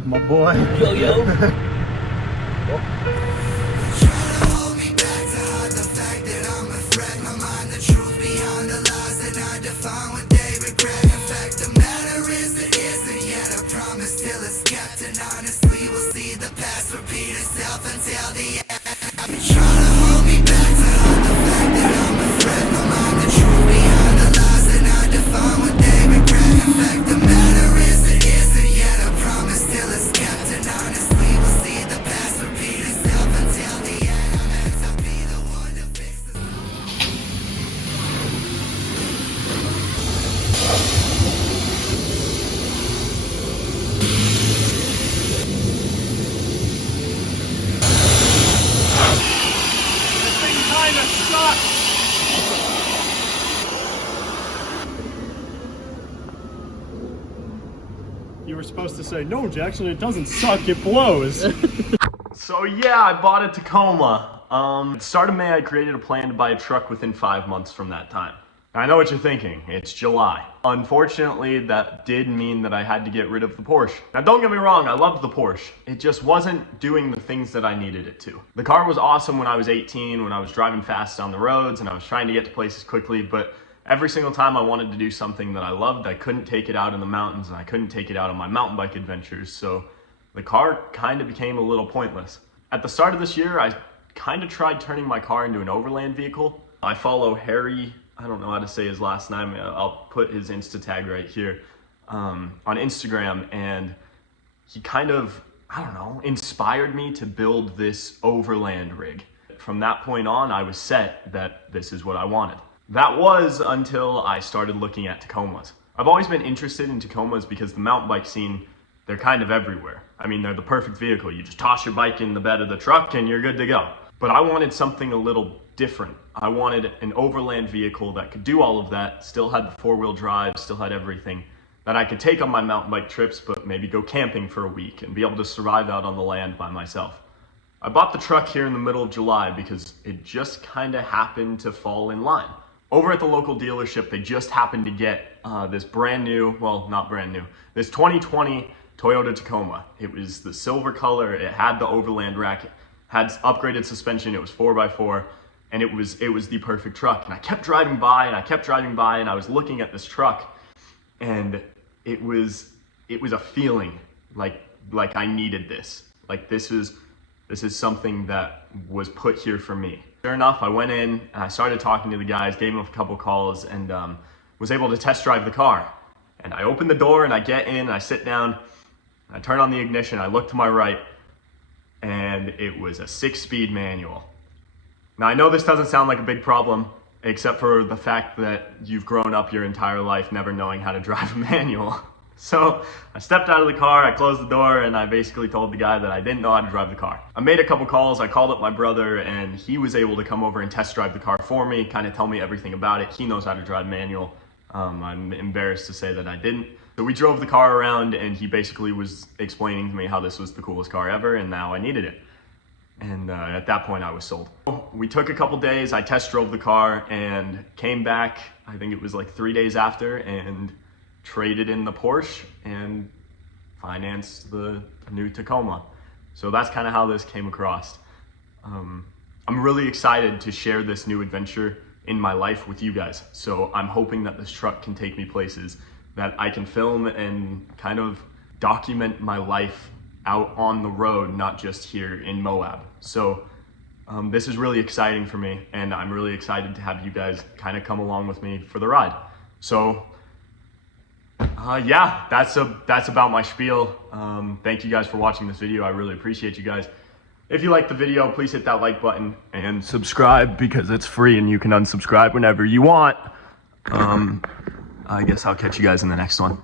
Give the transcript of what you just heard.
My boy. Yo, yo. You were supposed to say, no, Jackson, it doesn't suck, it blows. So yeah, I bought a Tacoma. At the start of May, I created a plan to buy a truck within 5 months from that time. I know what you're thinking, it's July. Unfortunately, that did mean that I had to get rid of the Porsche. Now don't get me wrong, I loved the Porsche. It just wasn't doing the things that I needed it to. The car was awesome when I was 18, when I was driving fast on the roads and I was trying to get to places quickly, but every single time I wanted to do something that I loved, I couldn't take it out in the mountains and I couldn't take it out on my mountain bike adventures, so the car kind of became a little pointless. At the start of this year, I kind of tried turning my car into an overland vehicle. I follow Harry, I don't know how to say his last name, I'll put his Insta tag right here, on Instagram, and he kind of, I don't know, inspired me to build this overland rig. From that point on, I was set that this is what I wanted. That was until I started looking at Tacomas. I've always been interested in Tacomas because the mountain bike scene, they're kind of everywhere. I mean, they're the perfect vehicle. You just toss your bike in the bed of the truck and you're good to go. But I wanted something a little different. I wanted an overland vehicle that could do all of that, still had the four-wheel drive, still had everything, that I could take on my mountain bike trips, but maybe go camping for a week and be able to survive out on the land by myself. I bought the truck here in the middle of July because it just kind of happened to fall in line. Over at the local dealership, they just happened to get this brand new, well, not brand new, this 2020 Toyota Tacoma. It was the silver color, it had the overland rack, had upgraded suspension, it was 4x4, and it was the perfect truck. And I kept driving by and I kept driving by and I was looking at this truck and it was a feeling like I needed this. Like this is something that was put here for me. Sure enough, I went in and I started talking to the guys, gave them a couple calls, and was able to test drive the car. And I opened the door and I get in and I sit down, I turn on the ignition, I look to my right, and it was a 6-speed manual. Now I know this doesn't sound like a big problem, except for the fact that you've grown up your entire life never knowing how to drive a manual. So I stepped out of the car, I closed the door, and I basically told the guy that I didn't know how to drive the car. I made a couple calls, I called up my brother, and he was able to come over and test drive the car for me, kind of tell me everything about it. He knows how to drive manual. I'm embarrassed to say that I didn't. So we drove the car around, and he basically was explaining to me how this was the coolest car ever, and now I needed it. And at that point, I was sold. We took a couple days, I test drove the car, and came back, I think it was like 3 days after, and traded in the Porsche and financed the new Tacoma. So that's kind of how this came across. I'm really excited to share this new adventure in my life with you guys. So I'm hoping that this truck can take me places that I can film and kind of document my life out on the road, not just here in Moab. So this is really exciting for me, and I'm really excited to have you guys kind of come along with me for the ride. So yeah, that's about my spiel. Thank you guys for watching this video. I really appreciate you guys. If you liked the video, please hit that like button and subscribe because it's free and you can unsubscribe whenever you want. I guess I'll catch you guys in the next one.